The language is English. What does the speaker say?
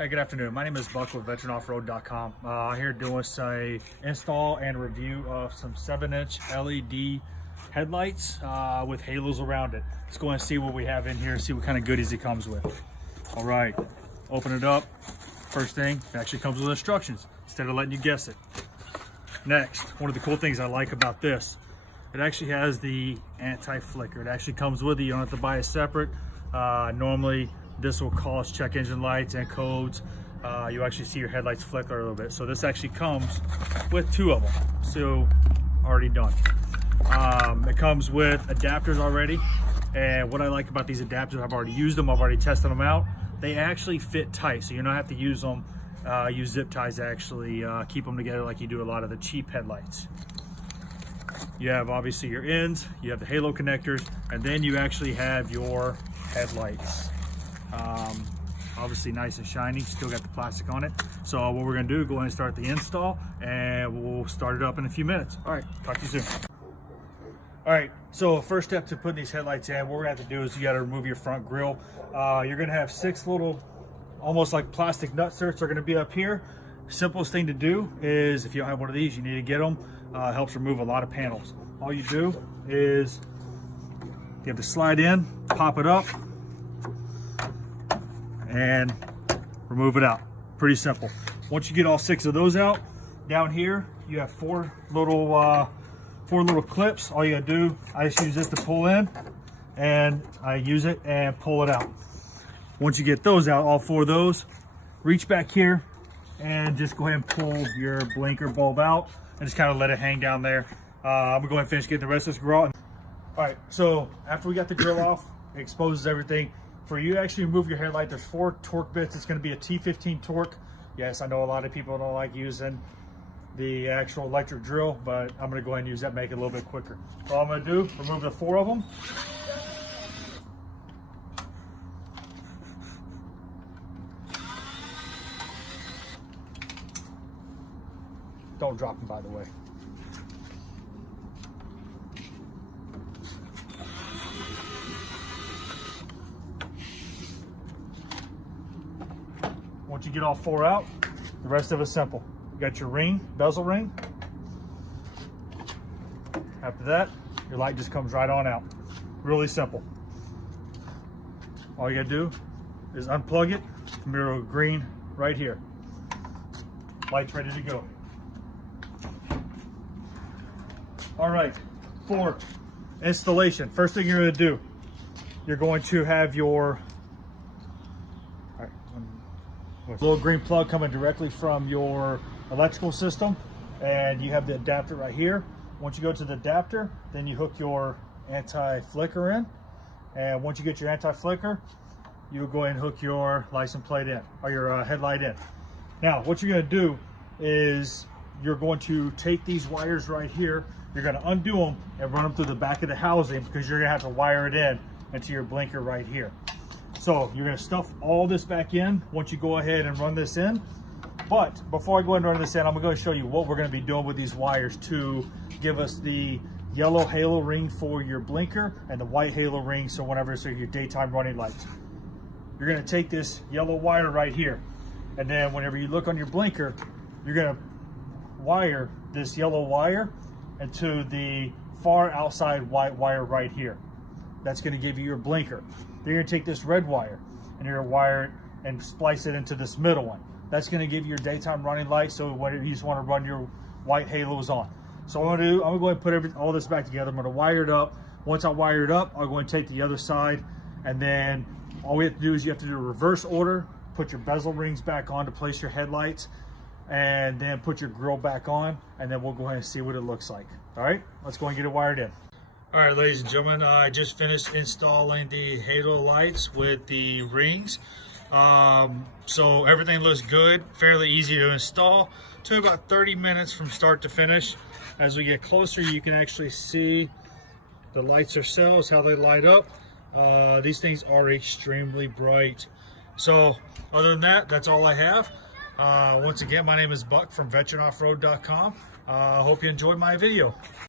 Hey, good afternoon. My name is Buck with veteranoffroad.com. Here doing a install and review of some 7-inch LED headlights with halos around it. Let's go and see what we have in here, see what kind of goodies it comes with. All right, open it up. First thing, it actually comes with instructions instead of letting you guess it. Next, one of the cool things I like about this, it actually has the anti-flicker. It actually comes with it. You don't have to buy it separate. Normally, this will cause check engine lights and codes. You actually see your headlights flicker a little bit. So this actually comes with 2 of them. So already done. It comes with adapters already. And what I like about these adapters, I've already used them, I've already tested them out. They actually fit tight, so you don't have to use them, use zip ties to actually keep them together like you do a lot of the cheap headlights. You have obviously your ends, you have the halo connectors, and then you actually have your headlights. Obviously nice and shiny, still got the plastic on it. So what we're gonna do, go ahead and start the install, and we'll start it up in a few minutes. All right, talk to you soon. All right, so first step to putting these headlights in, what we're gonna have to do is you gotta remove your front grille. You're gonna have 6 little, almost like plastic nut certs are gonna be up here. Simplest thing to do is, if you don't have one of these, you need to get them. It helps remove a lot of panels. All you do is, you have to slide in, pop it up, and remove it out. Pretty simple. Once you get all 6 of those out, down here you have 4 little clips. All you gotta do, I just use this to pull in, and I use it and pull it out. Once you get those out, all 4 of those, reach back here and just go ahead and pull your blinker bulb out and just kind of let it hang down there. I'm gonna go ahead and finish getting the rest of this grill out. All right, so after we got the grill off, it exposes everything. For you to actually remove your headlight, there's 4 torque bits. It's going to be a T15 torque. Yes, I know a lot of people don't like using the actual electric drill, but I'm going to go ahead and use that, make it a little bit quicker. So all I'm going to do, remove the 4 of them. Don't drop them, by the way. Once you get all 4 out, the rest of it's simple. You got your ring, bezel ring. After that, your light just comes right on out. Really simple. All you gotta do is unplug it from your green right here. Light's ready to go. All right, for installation, first thing you're gonna do, you're going to have your little green plug coming directly from your electrical system, and you have the adapter right here. Once you go to the adapter, then you hook your anti-flicker in, and once you get your anti-flicker, you'll go ahead and hook your license plate in, or your headlight in. Now what you're going to do is you're going to take these wires right here, you're going to undo them and run them through the back of the housing, because you're going to have to wire it in into your blinker right here. So you're going to stuff all this back in once you go ahead and run this in. But before I go ahead and run this in, I'm going to show you what we're going to be doing with these wires to give us the yellow halo ring for your blinker and the white halo ring so whenever it's your daytime running lights. You're going to take this yellow wire right here, and then whenever you look on your blinker, you're going to wire this yellow wire into the far outside white wire right here. That's going to give you your blinker. Then you're going to take this red wire and you're going to wire it and splice it into this middle one. That's going to give you your daytime running light, so when you just want to run your white halos on. So what I'm going to do, I'm going to go ahead and put all this back together. I'm going to wire it up. Once I wire it up, I'm going to take the other side, and then all we have to do is you have to do a reverse order, put your bezel rings back on to place your headlights, and then put your grill back on, and then we'll go ahead and see what it looks like. All right, let's go and get it wired in. All right, ladies and gentlemen, I just finished installing the halo lights with the rings. So everything looks good, fairly easy to install. Took about 30 minutes from start to finish. As we get closer, you can actually see the lights themselves, how they light up. These things are extremely bright. So other than that, that's all I have. Once again, my name is Buck from veteranoffroad.com. I hope you enjoyed my video.